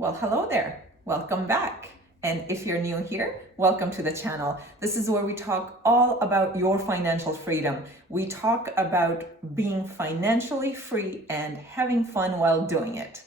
Well, hello there. Welcome back. And if you're new here, welcome to the channel. This is where we talk all about your financial freedom. We talk about being financially free and having fun while doing it.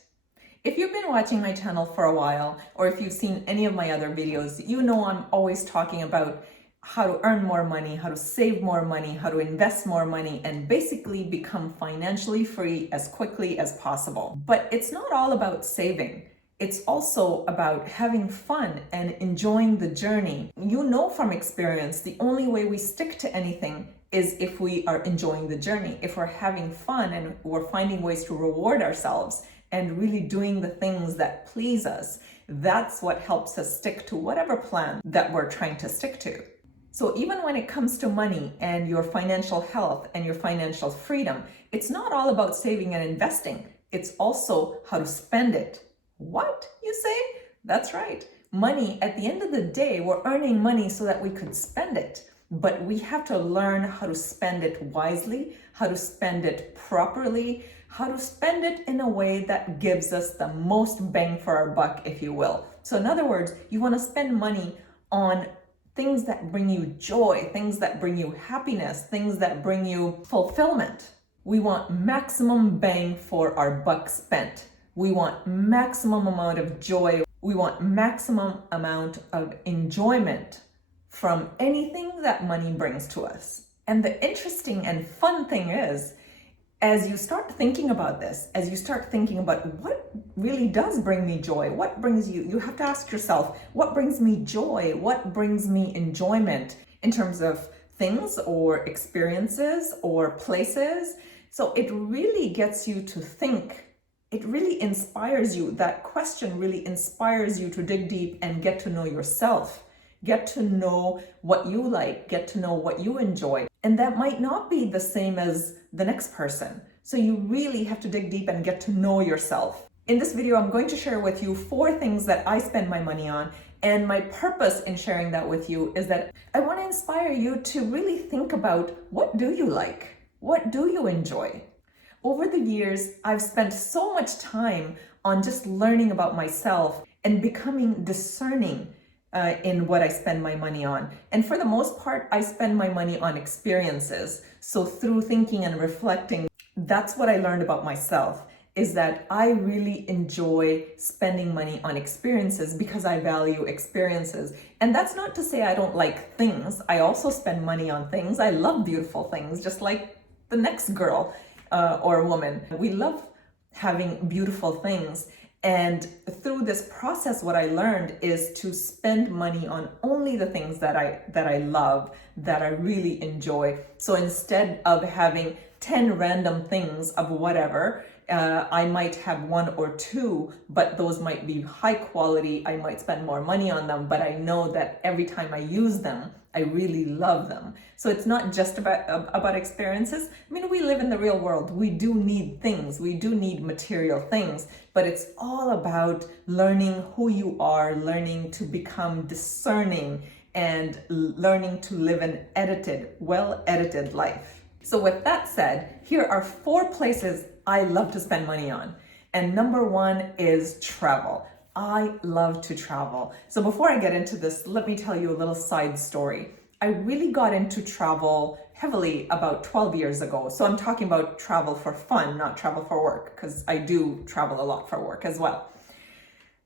If you've been watching my channel for a while, or if you've seen any of my other videos, you know I'm always talking about how to earn more money, how to save more money, how to invest more money, and basically become financially free as quickly as possible. But it's not all about saving. It's also about having fun and enjoying the journey. You know from experience, the only way we stick to anything is if we are enjoying the journey, if we're having fun and we're finding ways to reward ourselves and really doing the things that please us. That's what helps us stick to whatever plan that we're trying to stick to. So even when it comes to money and your financial health and your financial freedom, it's not all about saving and investing. It's also how to spend it. What, you say? That's right. Money, at the end of the day, we're earning money so that we could spend it. But we have to learn how to spend it wisely, how to spend it properly, how to spend it in a way that gives us the most bang for our buck, if you will. So in other words, you want to spend money on things that bring you joy, things that bring you happiness, things that bring you fulfillment. We want maximum bang for our buck spent. We want maximum amount of joy. We want maximum amount of enjoyment from anything that money brings to us. And the interesting and fun thing is, as you start thinking about this, as you start thinking about what really does bring me joy, what brings you have to ask yourself, what brings me joy? What brings me enjoyment in terms of things or experiences or places? So it really gets you to think. It really inspires you. That question really inspires you to dig deep and get to know yourself. Get to know what you like, get to know what you enjoy. And that might not be the same as the next person. So you really have to dig deep and get to know yourself. In this video, I'm going to share with you 4 things that I spend my money on. And my purpose in sharing that with you is that I want to inspire you to really think about, what do you like? What do you enjoy? Over the years, I've spent so much time on just learning about myself and becoming discerning in what I spend my money on. And for the most part, I spend my money on experiences. So through thinking and reflecting, that's what I learned about myself, is that I really enjoy spending money on experiences because I value experiences. And that's not to say I don't like things. I also spend money on things. I love beautiful things, just like the next girl or woman. We love having beautiful things. And through this process, what I learned is to spend money on only the things that I love, that I really enjoy. So instead of having 10 random things of whatever, I might have 1 or 2, but those might be high quality. I might spend more money on them, but I know that every time I use them, I really love them. So it's not just about experiences. I mean, we live in the real world. We do need things. We do need material things, but it's all about learning who you are, learning to become discerning, and learning to live an well-edited life. So with that said, here are 4 places I love to spend money on. And number 1 is travel. I love to travel. So before I get into this, let me tell you a little side story. I really got into travel heavily about 12 years ago. So I'm talking about travel for fun, not travel for work, because I do travel a lot for work as well.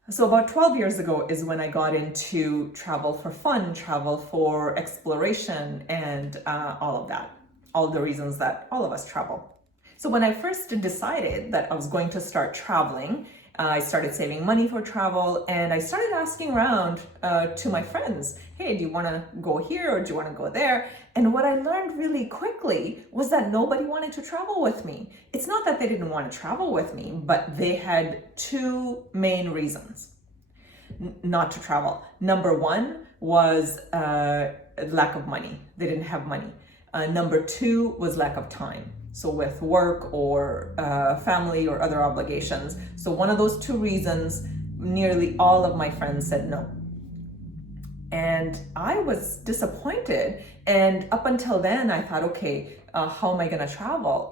So about 12 years ago is when I got into travel for fun, travel for exploration, and all of that, all the reasons that all of us travel. So when I first decided that I was going to start traveling, I started saving money for travel, and I started asking around to my friends, hey, do you want to go here or do you want to go there? And what I learned really quickly was that nobody wanted to travel with me. It's not that they didn't want to travel with me, but they had 2 main reasons not to travel. Number 1 was lack of money. They didn't have money. Number 2 was lack of time. So with work or family or other obligations. So one of those 2 reasons, nearly all of my friends said no. And I was disappointed. And up until then, I thought, okay, how am I going to travel?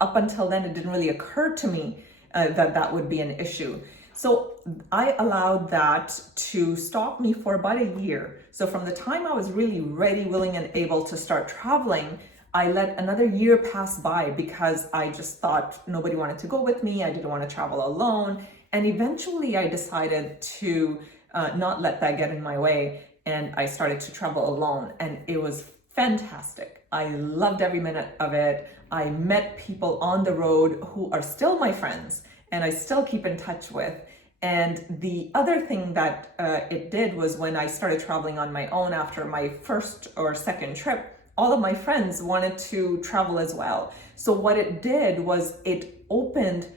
Up until then, it didn't really occur to me that would be an issue. So I allowed that to stop me for about a year. So from the time I was really ready, willing, and able to start traveling, I let another year pass by because I just thought nobody wanted to go with me. I didn't want to travel alone. And eventually I decided to not let that get in my way. And I started to travel alone. And it was fantastic. I loved every minute of it. I met people on the road who are still my friends and I still keep in touch with. And the other thing that it did was when I started traveling on my own after my first or second trip, all of my friends wanted to travel as well. So what it did was it opened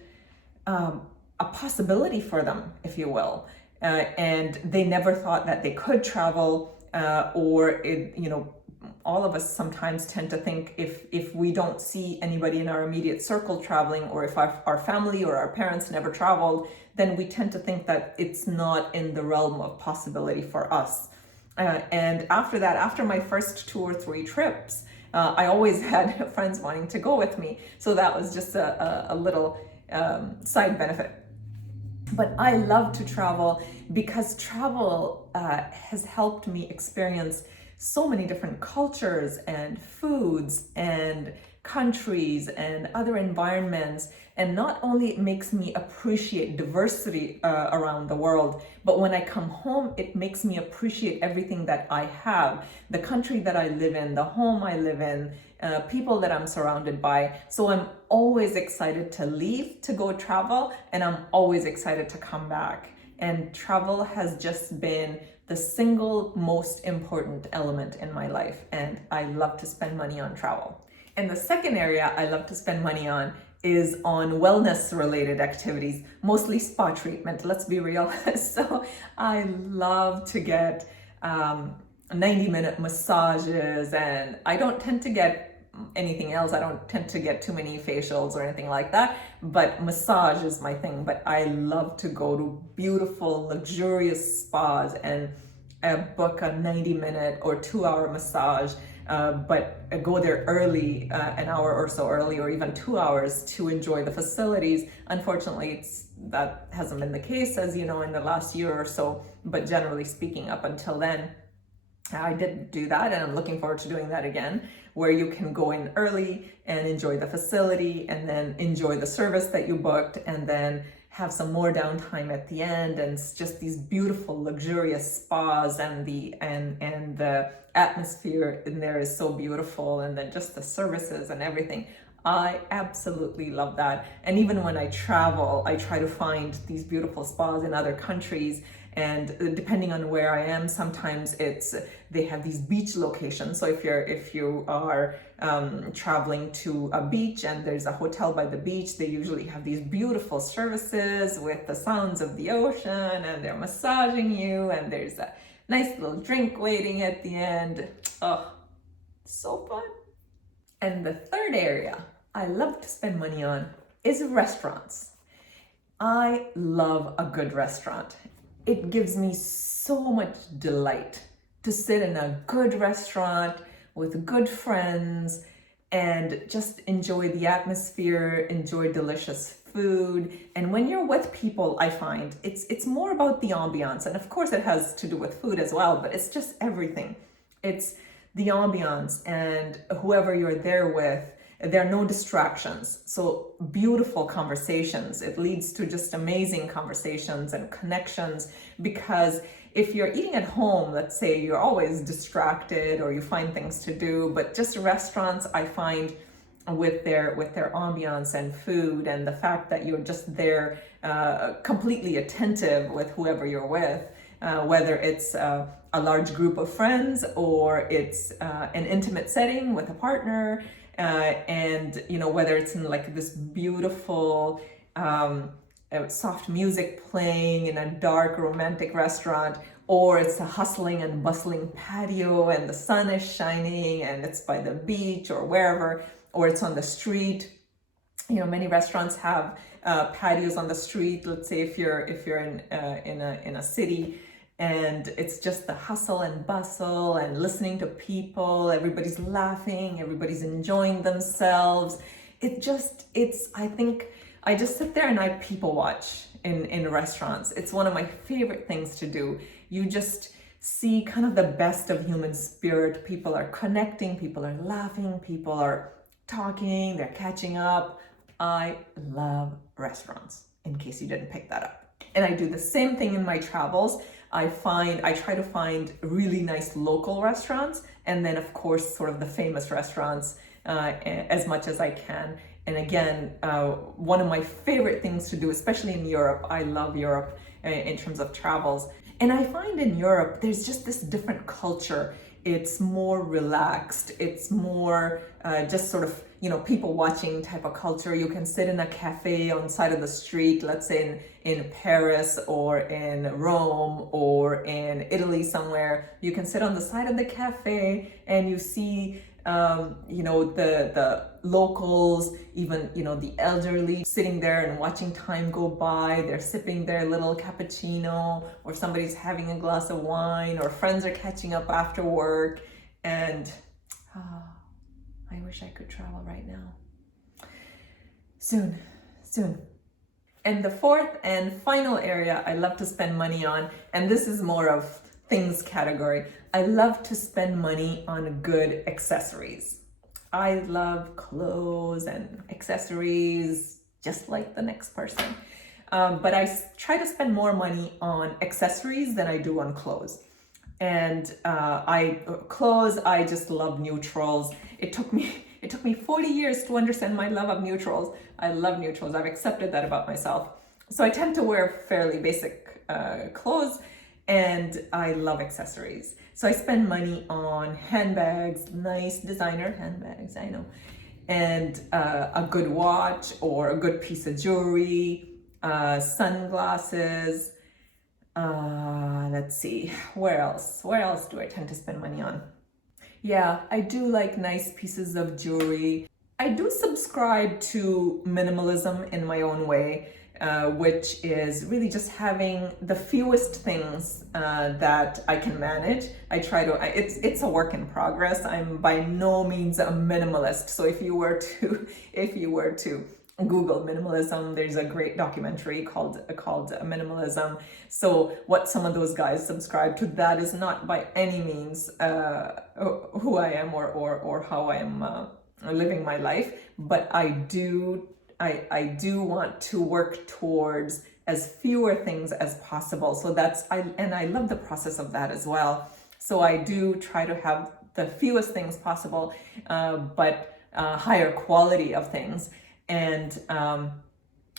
a possibility for them, if you will. And they never thought that they could travel all of us sometimes tend to think if we don't see anybody in our immediate circle traveling, or if our family or our parents never traveled, then we tend to think that it's not in the realm of possibility for us. And after that, after my first 2 or 3 trips, I always had friends wanting to go with me. So that was just a little side benefit. But I love to travel because travel has helped me experience so many different cultures and foods and countries and other environments. And not only it makes me appreciate diversity around the world, but when I come home, it makes me appreciate everything that I have, the country that I live in, the home I live in, people that I'm surrounded by. So I'm always excited to leave to go travel, and I'm always excited to come back. And travel has just been the single most important element in my life, and I love to spend money on travel. And the second area I love to spend money on is on wellness related activities, mostly spa treatment, let's be real. So I love to get 90-minute massages, and I don't tend to get anything else. I don't tend to get too many facials or anything like that, but massage is my thing. But I love to go to beautiful, luxurious spas and book a 90-minute or 2-hour massage, but go there early, an hour or so early, or even 2 hours to enjoy the facilities. Unfortunately, that hasn't been the case, as you know, in the last year or so, but generally speaking, up until then, I did do that, and I'm looking forward to doing that again, where you can go in early and enjoy the facility and then enjoy the service that you booked, and then have some more downtime at the end. And it's just these beautiful, luxurious spas, and the atmosphere in there is so beautiful, and then just the services and everything. I absolutely love that. And even when I travel, I try to find these beautiful spas in other countries. And depending on where I am, sometimes they have these beach locations. So if you are traveling to a beach and there's a hotel by the beach, they usually have these beautiful services with the sounds of the ocean, and they're massaging you, and there's a nice little drink waiting at the end. Oh, so fun. And the third area I love to spend money on is restaurants. I love a good restaurant. It gives me so much delight to sit in a good restaurant with good friends and just enjoy the atmosphere, enjoy delicious food. And when you're with people, I find it's more about the ambiance. And of course it has to do with food as well, but it's just everything. It's the ambiance and whoever you're there with. There are no distractions. So beautiful conversations. It leads to just amazing conversations and connections, because if you're eating at home, let's say, you're always distracted or you find things to do. But just restaurants, I find, with their ambiance and food, and the fact that you're just there completely attentive with whoever you're with, whether it's a large group of friends or it's an intimate setting with a partner, and whether it's in like this beautiful soft music playing in a dark romantic restaurant, or it's a hustling and bustling patio and the sun is shining and it's by the beach or wherever, or it's on the street. Many restaurants have patios on the street. Let's say if you're in a city, and it's just the hustle and bustle and listening to people, everybody's laughing, everybody's enjoying themselves. I I just sit there and I people watch in restaurants. It's one of my favorite things to do. You just see kind of the best of human spirit. People are connecting, people are laughing, people are talking, they're catching up. I love restaurants, in case you didn't pick that up. And I do the same thing in my travels. I try to find really nice local restaurants, and then of course sort of the famous restaurants as much as I can. And again, one of my favorite things to do, especially in Europe, I love Europe in terms of travels. And I find in Europe, there's just this different culture. It's more relaxed. It's more just sort of, people watching type of culture. You can sit in a cafe on the side of the street, let's say in Paris or in Rome or in Italy somewhere. You can sit on the side of the cafe and you see the locals, even, the elderly sitting there and watching time go by. They're sipping their little cappuccino, or somebody's having a glass of wine, or friends are catching up after work. And I wish I could travel right now. Soon. And the fourth and final area I love to spend money on, and this is more of things category, I love to spend money on good accessories. I love clothes and accessories, just like the next person. But I try to spend more money on accessories than I do on clothes. And I just love neutrals. It took me 40 years to understand my love of neutrals. I love neutrals. I've accepted that about myself. So I tend to wear fairly basic clothes, and I love accessories. So I spend money on handbags, nice designer handbags, I know, and a good watch or a good piece of jewelry, sunglasses. Let's see, where else do I tend to spend money on? Yeah, I do like nice pieces of jewelry. I do subscribe to minimalism in my own way, which is really just having the fewest things that I can manage. It's a work in progress. I'm by no means a minimalist. So if you were to Google minimalism, there's a great documentary called Minimalism. So what some of those guys subscribe to, that is not by any means who I am or how I am living my life. But I do want to work towards as fewer things as possible. So I love the process of that as well. So I do try to have the fewest things possible, but higher quality of things. And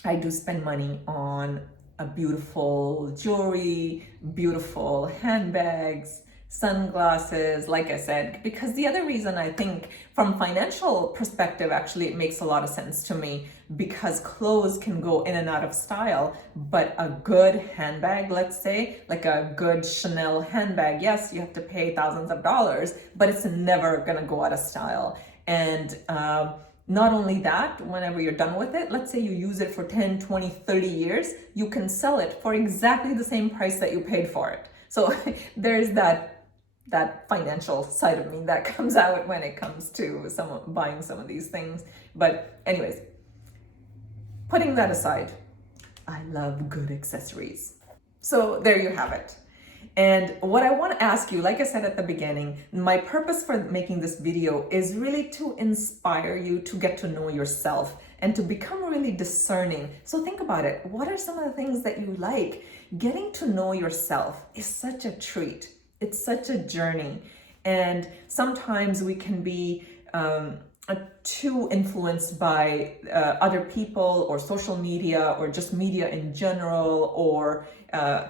I do spend money on a beautiful jewelry, beautiful handbags, sunglasses, like I said, because the other reason I think from financial perspective, actually, it makes a lot of sense to me, because clothes can go in and out of style, but a good handbag, let's say, like a good Chanel handbag, yes, you have to pay thousands of dollars, but it's never gonna go out of style. And not only that, whenever you're done with it, let's say you use it for 10, 20, 30 years, you can sell it for exactly the same price that you paid for it. So there's that financial side of me that comes out when it comes to buying some of these things. But anyways, putting that aside, I love good accessories. So there you have it. And what I want to ask you, like I said at the beginning, my purpose for making this video is really to inspire you to get to know yourself and to become really discerning. So think about it. What are some of the things that you like? Getting to know yourself is such a treat. It's such a journey. And sometimes we can be too influenced by other people or social media or just media in general, or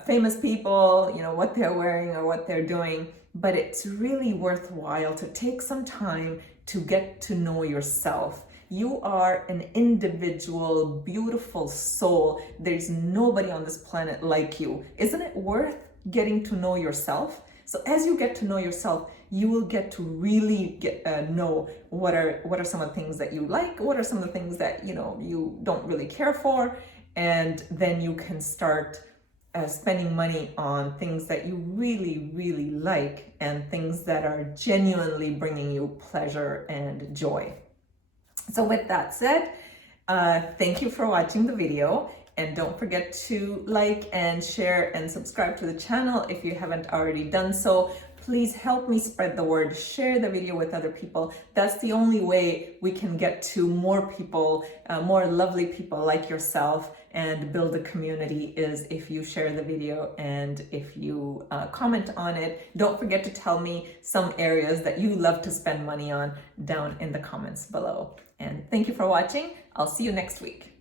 famous people, what they're wearing or what they're doing. But it's really worthwhile to take some time to get to know yourself. You are an individual, beautiful soul. There's nobody on this planet like you. Isn't it worth getting to know yourself? So as you get to know yourself, you will get to really know what are some of the things that you like, what are some of the things that you don't really care for, and then you can start spending money on things that you really, really like and things that are genuinely bringing you pleasure and joy. So with that said, Thank you for watching the video, and don't forget to like and share and subscribe to the channel if you haven't already done so. Please help me spread the word. Share the video with other people. That's the only way we can get to more people, more lovely people like yourself, and build a community, is if you share the video and if you comment on it. Don't forget to tell me some areas that you love to spend money on down in the comments below. And thank you for watching. I'll see you next week.